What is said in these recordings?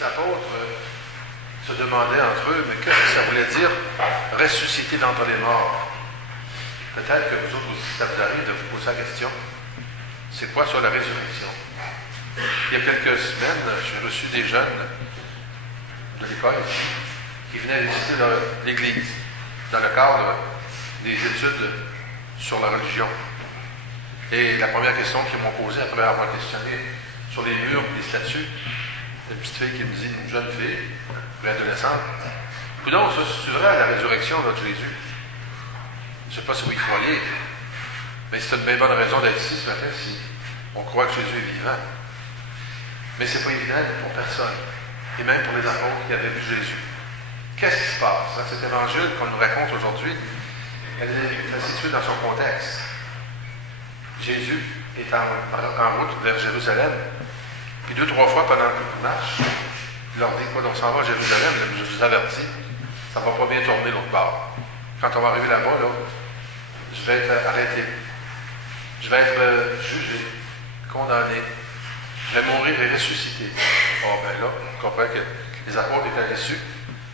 les apôtres se demandaient entre eux, mais qu'est-ce que ça voulait dire ressusciter d'entre les morts? Peut-être que vous autres aussi, ça vous arrive de vous poser la question. C'est quoi sur la résurrection? Il y a quelques semaines, j'ai reçu des jeunes de l'école qui venaient visiter l'Église dans le cadre des études sur la religion. Et la première question qu'ils m'ont posée, après avoir questionné sur les murs et les statues, une petite fille qui me dit, une jeune fille, préadolescente, coudonc, ça, c'est vrai à la résurrection de Jésus. Je ne sais pas si vous y croyez, mais c'est une bien bonne raison d'être ici ce matin si on croit que Jésus est vivant. Mais ce n'est pas évident pour personne, et même pour les apôtres qui avaient vu Jésus. Qu'est-ce qui se passe? Dans cet évangile qu'on nous raconte aujourd'hui, elle est située dans son contexte. Jésus est en route vers Jérusalem, puis 2-3 fois pendant qu'il marche, il leur dit quoi, on s'en va à Jérusalem, je vous avertis, ça ne va pas bien tourner l'autre bord. Quand on va arriver là-bas, là, je vais être arrêté, je vais être jugé, condamné, je vais mourir et ressusciter. Oh ben là, on comprend que les apôtres étaient déçus,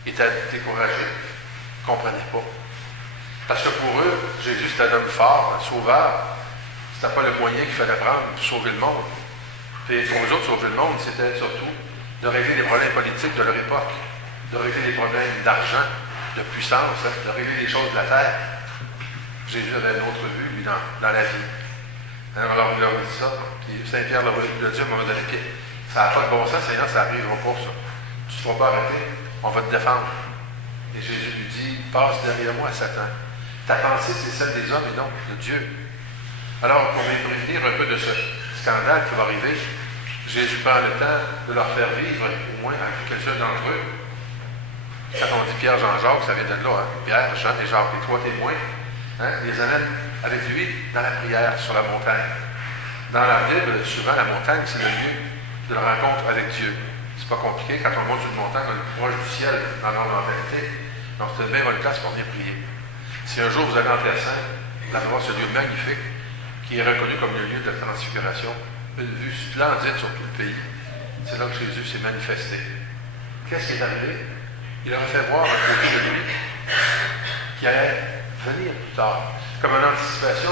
étaient découragés, ils ne comprenaient pas. Parce que pour eux, Jésus c'était un homme fort, un sauveur. C'était pas le moyen qu'il fallait prendre pour sauver le monde. Et pour eux autres, sauver le monde, c'était surtout de régler les problèmes politiques de leur époque, de régler les problèmes d'argent, de puissance, hein, de régler les choses de la terre. Jésus avait une autre vue, lui, dans la vie. Alors, il leur dit ça, puis Saint-Pierre leur a dit à un moment donné, puis ça n'a pas de bon sens, Seigneur, ça arrivera pas, ça. Tu ne te feras pas arrêter, on va te défendre. Et Jésus lui dit, passe derrière moi, Satan. Ta pensée, c'est celle des hommes et non de Dieu. Alors, pour les prévenir un peu de ce scandale qui va arriver, Jésus prend le temps de leur faire vivre, au moins avec quelques-uns d'entre eux. Quand on dit Pierre, Jean, Jacques, ça vient de là, hein? Pierre, Jean et Jacques, les 3 témoins, hein? Il les amène avec lui dans la prière sur la montagne. Dans la Bible, souvent, la montagne, c'est le lieu de la rencontre avec Dieu. C'est pas compliqué, quand on monte une montagne, on est proche du ciel dans notre mentalité. Donc, c'est une bien bonne place pour venir prier. Si un jour vous allez en Terre Sainte, vous allez voir ce lieu magnifique qui est reconnu comme le lieu de la transfiguration, une vue splendide sur tout le pays. C'est là que Jésus s'est manifesté. Qu'est-ce qui est arrivé? Il aurait fait voir à côté de lui qui allait venir plus tard, comme une anticipation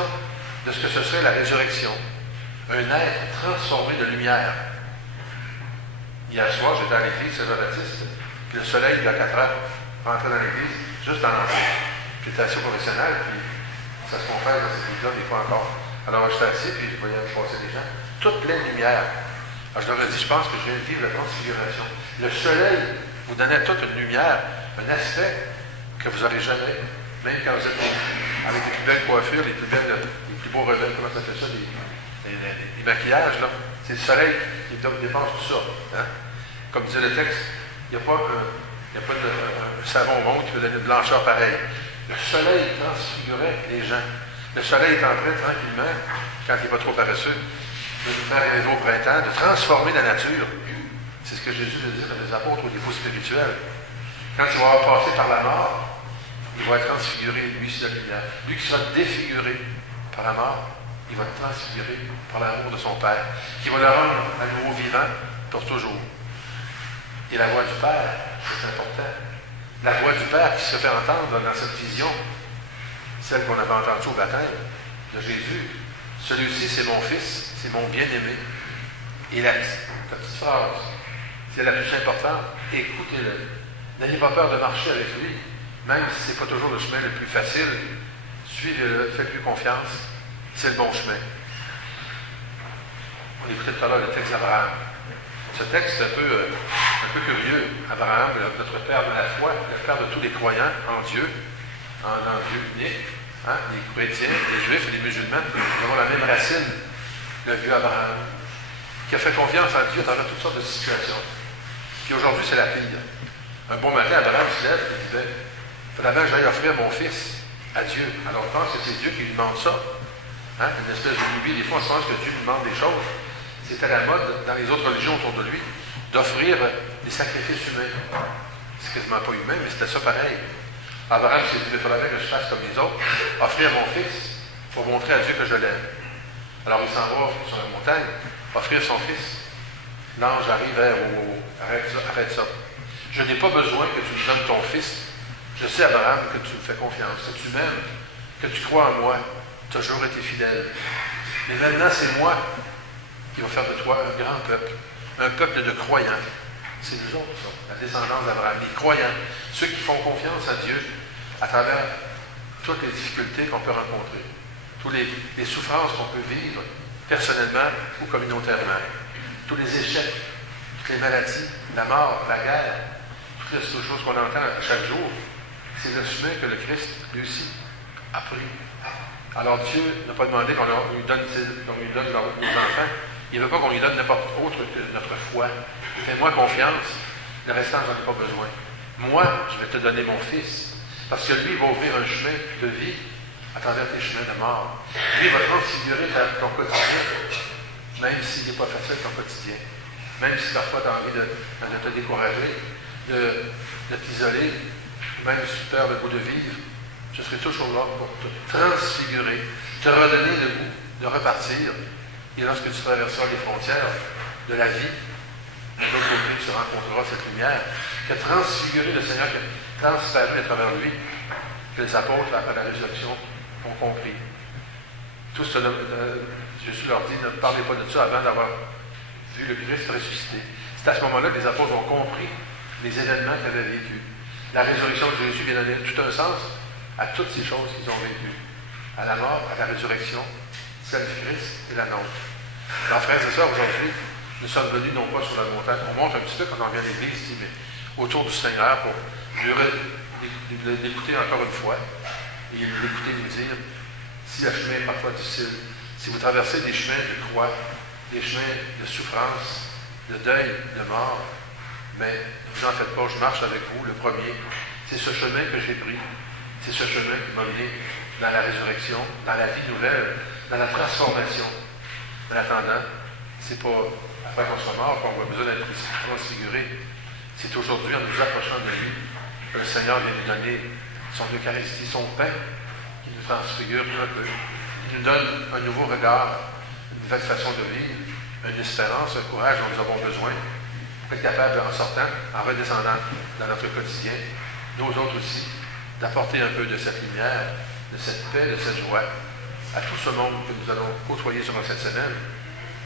de ce que ce serait la résurrection. Un être transformé de lumière. Hier soir, j'étais à l'église Saint-Jean-Baptiste, puis le soleil, il y a 4 heures, rentrait dans l'église, juste dans l'entrée. J'étais assis au professionnel, puis ça se confesse dans cette église-là, des fois encore. Alors, j'étais assis, puis je voyais passer des gens, toute pleine de lumière. Alors, je leur ai dit, je pense que je viens de vivre la transfiguration. Le soleil vous donnait toute une lumière, un aspect que vous n'aurez jamais, même quand vous êtes avec les plus belles coiffures, les plus beaux revêtements, comment ça fait ça, les maquillages, là. C'est le soleil qui dépense tout ça. Hein? Comme disait le texte, il n'y a pas un savon au monde qui peut donner une blancheur pareille. Le soleil transfigurait les gens. Le soleil est en train, tranquillement, quand il n'est pas trop paresseux, de nous faire arriver au printemps, de transformer la nature. C'est ce que Jésus veut dire à les apôtres au niveau spirituel. Quand il va avoir passé par la mort, il va être transfiguré, lui, c'est la lumière. Lui qui sera défiguré par la mort, il va être transfiguré par l'amour de son Père, qui va le rendre à nouveau vivant pour toujours. Et la voix du Père, c'est important. La voix du Père qui se fait entendre dans cette vision, celle qu'on avait entendue au baptême de Jésus. Celui-ci, c'est mon Fils, c'est mon bien-aimé. Et la petite phrase, c'est la plus importante, écoutez-le. N'ayez pas peur de marcher avec lui, même si ce n'est pas toujours le chemin le plus facile. Suivez-le, faites-lui confiance. C'est le bon chemin. On écoutait tout à l'heure le texte d'Abraham. Ce texte est un peu curieux. Abraham, notre père de la foi, le père de tous les croyants en Dieu, en Dieu unique, hein, les chrétiens, les juifs et les musulmans, nous avons la même racine, le vieux Abraham, qui a fait confiance en Dieu dans toutes sortes de situations. Puis aujourd'hui, c'est la pire. Un bon matin, Abraham se lève et disait, il fallait que j'aille offrir mon fils à Dieu. Alors on pense que c'est Dieu qui lui demande ça. Hein? Une espèce de lubie. Des fois, on pense que Dieu lui demande des choses. C'était la mode dans les autres religions autour de lui d'offrir des sacrifices humains. C'est quasiment pas humain, mais c'était ça pareil. Abraham s'est dit, il faudrait que je fasse comme les autres, offrir mon fils pour montrer à Dieu que je l'aime. Alors il s'en va sur la montagne, offrir son fils. L'ange arrive Arrête ça. Je n'ai pas besoin que tu me donnes ton fils. Je sais, Abraham, que tu me fais confiance, que tu m'aimes, que tu crois en moi. Tu as toujours été fidèle. Mais maintenant, c'est moi qui va faire de toi un grand peuple de croyants. C'est nous autres, ça, la descendance d'Abraham, les croyants, ceux qui font confiance à Dieu à travers toutes les difficultés qu'on peut rencontrer, toutes les souffrances qu'on peut vivre personnellement ou communautairement, tous les échecs, toutes les maladies, la mort, la guerre, toutes les choses qu'on entend chaque jour. C'est le chemin que le Christ, lui aussi, a pris. Alors Dieu n'a pas demandé qu'on lui donne nos enfants. Il ne veut pas qu'on lui donne n'importe autre que notre foi. Fais-moi confiance, le restant, je n'en ai pas besoin. Moi, je vais te donner mon fils, parce que lui, il va ouvrir un chemin de vie à travers tes chemins de mort. Lui, il va transfigurer ton quotidien, même s'il n'est pas facile ton quotidien. Même si parfois tu as envie de te décourager, de t'isoler, même si tu perds le goût de vivre, je serai toujours là pour te transfigurer, te redonner le goût de repartir. Et lorsque tu traverseras les frontières de la vie, de l'autre côté, tu rencontreras cette lumière qui a transfiguré le Seigneur, qui a transparu à travers lui, que les apôtres, après la résurrection, ont compris. Tout cela, Jésus leur dit, ne parlez pas de ça avant d'avoir vu le Christ ressuscité. C'est à ce moment-là que les apôtres ont compris les événements qu'ils avaient vécus. La résurrection de Jésus vient donner tout un sens à toutes ces choses qu'ils ont vécues. À la mort, à la résurrection, celle du Christ et la nôtre. Alors, frères et sœurs, aujourd'hui, nous sommes venus non pas sur la montagne, on monte un petit peu quand on vient à l'église ici, mais autour du Seigneur pour l'écouter encore une fois et l'écouter nous dire si le chemin est parfois difficile, si vous traversez des chemins de croix, des chemins de souffrance, de deuil, de mort, mais ne vous en faites pas, je marche avec vous, le premier. C'est ce chemin que j'ai pris. C'est ce chemin qui m'a mené dans la résurrection, dans la vie nouvelle, dans la transformation. En attendant, c'est pas après qu'on soit mort qu'on a besoin d'être transfiguré. C'est aujourd'hui, en nous approchant de lui, que le Seigneur vient nous donner son Eucharistie, son pain, qui nous transfigure peu à peu. Il nous donne un nouveau regard, une nouvelle façon de vivre, une espérance, un courage dont nous avons besoin pour être capable, en sortant, en redescendant dans notre quotidien, nous autres aussi, d'apporter un peu de cette lumière, de cette paix, de cette joie à tout ce monde que nous allons côtoyer durant cette semaine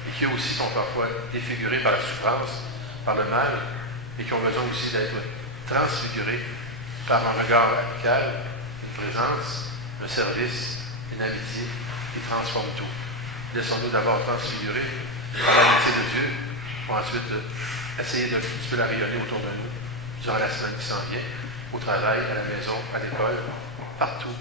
et qui aussi sont parfois défigurés par la souffrance, par le mal et qui ont besoin aussi d'être transfigurés par un regard amical, une présence, un service, une amitié qui transforme tout. Laissons-nous d'abord transfigurer par l'amitié de Dieu pour ensuite essayer de un petit peu la rayonner autour de nous durant la semaine qui s'en vient, au travail, à la maison, à l'école, partout.